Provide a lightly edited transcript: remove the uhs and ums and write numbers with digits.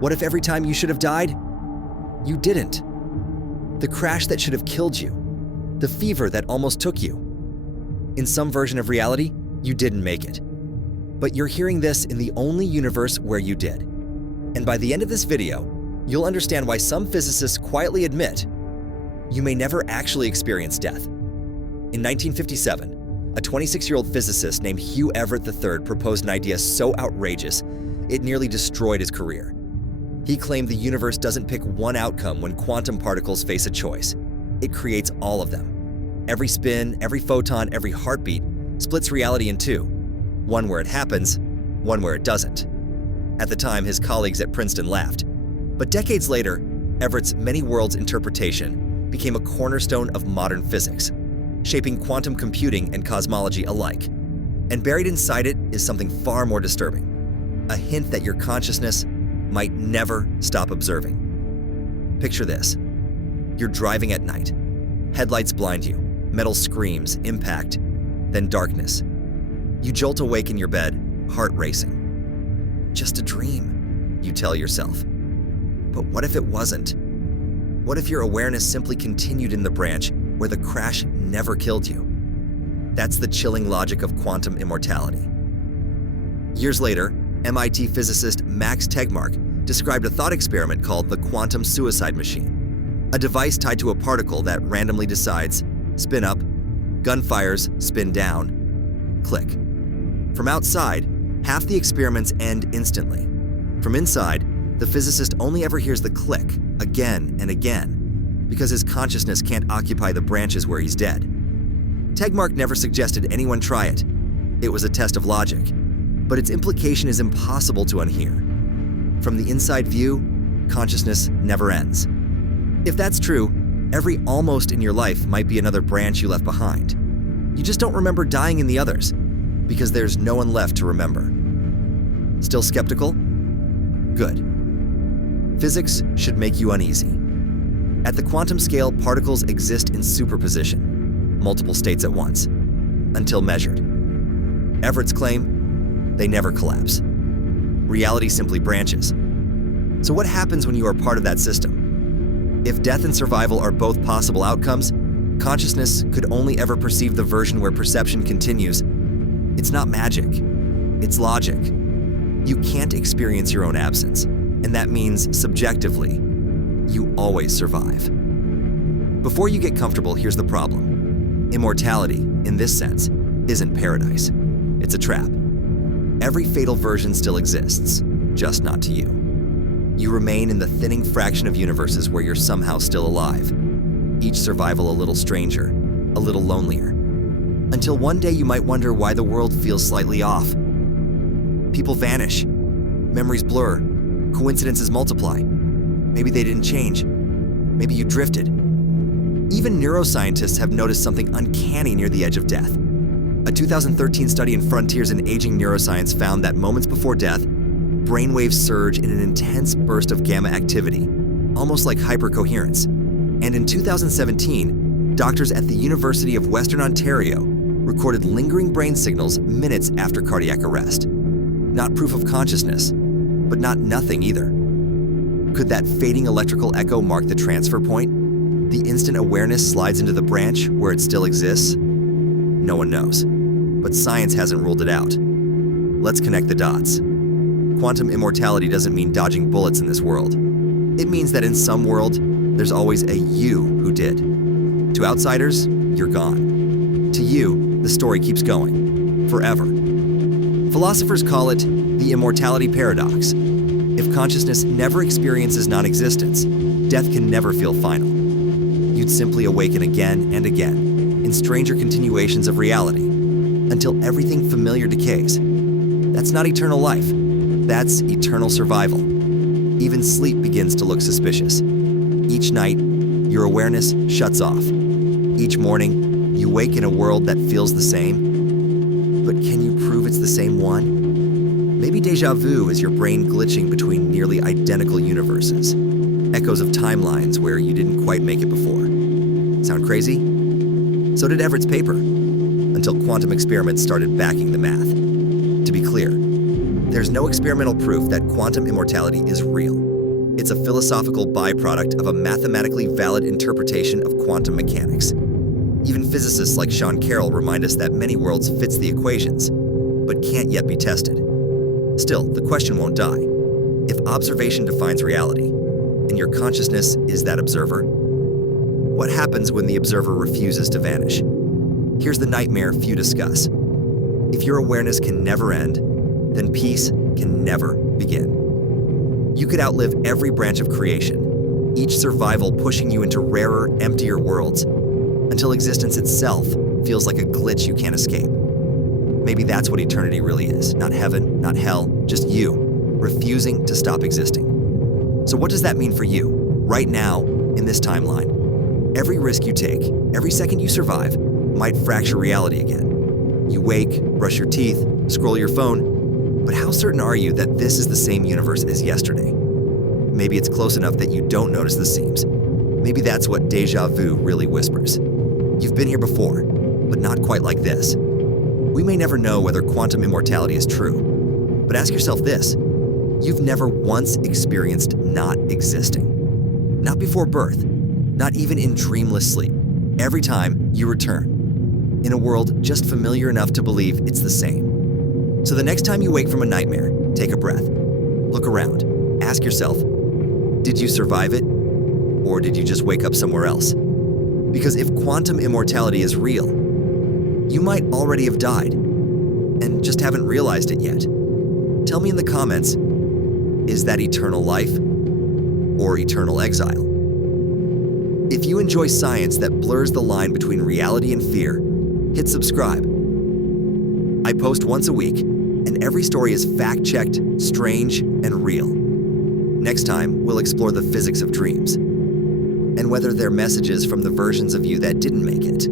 What if every time you should have died, you didn't? The crash that should have killed you, the fever that almost took you. In some version of reality, you didn't make it. But you're hearing this in the only universe where you did. And by the end of this video, you'll understand why some physicists quietly admit you may never actually experience death. In 1957, a 26-year-old physicist named Hugh Everett III proposed an idea so outrageous, it nearly destroyed his career. He claimed the universe doesn't pick one outcome when quantum particles face a choice. It creates all of them. Every spin, every photon, every heartbeat splits reality in two. One where it happens, one where it doesn't. At the time, his colleagues at Princeton laughed. But decades later, Everett's many worlds interpretation became a cornerstone of modern physics, shaping quantum computing and cosmology alike. And buried inside it is something far more disturbing, a hint that your consciousness might never stop observing. Picture this. You're driving at night. Headlights blind you, metal screams, impact, then darkness. You jolt awake in your bed, heart racing. Just a dream, you tell yourself. But what if it wasn't? What if your awareness simply continued in the branch where the crash never killed you? That's the chilling logic of quantum immortality. Years later, MIT physicist Max Tegmark described a thought experiment called the quantum suicide machine, a device tied to a particle that randomly decides, spin up, gun fires, spin down, click. From outside, half the experiments end instantly. From inside, the physicist only ever hears the click again and again because his consciousness can't occupy the branches where he's dead. Tegmark never suggested anyone try it. It was a test of logic, but its implication is impossible to unhear. From the inside view, consciousness never ends. If that's true, every almost in your life might be another branch you left behind. You just don't remember dying in the others, because there's no one left to remember. Still skeptical? Good. Physics should make you uneasy. At the quantum scale, particles exist in superposition, multiple states at once, until measured. Everett's claim? They never collapse. Reality simply branches. So what happens when you are part of that system? If death and survival are both possible outcomes, consciousness could only ever perceive the version where perception continues. It's not magic, it's logic. You can't experience your own absence, and that means, subjectively, you always survive. Before you get comfortable, here's the problem. Immortality, in this sense, isn't paradise. It's a trap. Every fatal version still exists, just not to you. You remain in the thinning fraction of universes where you're somehow still alive. Each survival a little stranger, a little lonelier. Until one day you might wonder why the world feels slightly off. People vanish, memories blur, coincidences multiply. Maybe they didn't change. Maybe you drifted. Even neuroscientists have noticed something uncanny near the edge of death. A 2013 study in Frontiers in Aging Neuroscience found that moments before death, brainwaves surge in an intense burst of gamma activity, almost like hypercoherence. And in 2017, doctors at the University of Western Ontario recorded lingering brain signals minutes after cardiac arrest. Not proof of consciousness, but not nothing either. Could that fading electrical echo mark the transfer point? The instant awareness slides into the branch where it still exists? No one knows, but science hasn't ruled it out. Let's connect the dots. Quantum immortality doesn't mean dodging bullets in this world. It means that in some world, there's always a you who did. To outsiders, you're gone. To you, the story keeps going, forever. Philosophers call it the immortality paradox. If consciousness never experiences non-existence, death can never feel final. You'd simply awaken again and again, in stranger continuations of reality, until everything familiar decays. That's not eternal life. That's eternal survival. Even sleep begins to look suspicious. Each night, your awareness shuts off. Each morning, you wake in a world that feels the same. But can you prove it's the same one? Maybe déjà vu is your brain glitching between nearly identical universes, echoes of timelines where you didn't quite make it before. Sound crazy? So did Everett's paper, until quantum experiments started backing the math. To be clear, There's no experimental proof that quantum immortality is real. It's a philosophical byproduct of a mathematically valid interpretation of quantum mechanics. Even physicists like Sean Carroll remind us that many worlds fits the equations, but can't yet be tested. Still, the question won't die. If observation defines reality, and your consciousness is that observer, what happens when the observer refuses to vanish? Here's the nightmare few discuss. If your awareness can never end, then peace can never begin. You could outlive every branch of creation, each survival pushing you into rarer, emptier worlds, until existence itself feels like a glitch you can't escape. Maybe that's what eternity really is. Not heaven, not hell, just you, refusing to stop existing. So what does that mean for you, right now, in this timeline? Every risk you take, every second you survive, might fracture reality again. You wake, brush your teeth, scroll your phone, but how certain are you that this is the same universe as yesterday? Maybe it's close enough that you don't notice the seams. Maybe that's what déjà vu really whispers. You've been here before, but not quite like this. We may never know whether quantum immortality is true, but ask yourself this: you've never once experienced not existing. Not before birth, not even in dreamless sleep. Every time you return, in a world just familiar enough to believe it's the same. So the next time you wake from a nightmare, take a breath. Look around. Ask yourself, did you survive it? Or did you just wake up somewhere else? Because if quantum immortality is real, you might already have died and just haven't realized it yet. Tell me in the comments, is that eternal life or eternal exile? If you enjoy science that blurs the line between reality and fear, hit subscribe. I post once a week, and every story is fact-checked, strange, and real. Next time, we'll explore the physics of dreams and whether they're messages from the versions of you that didn't make it.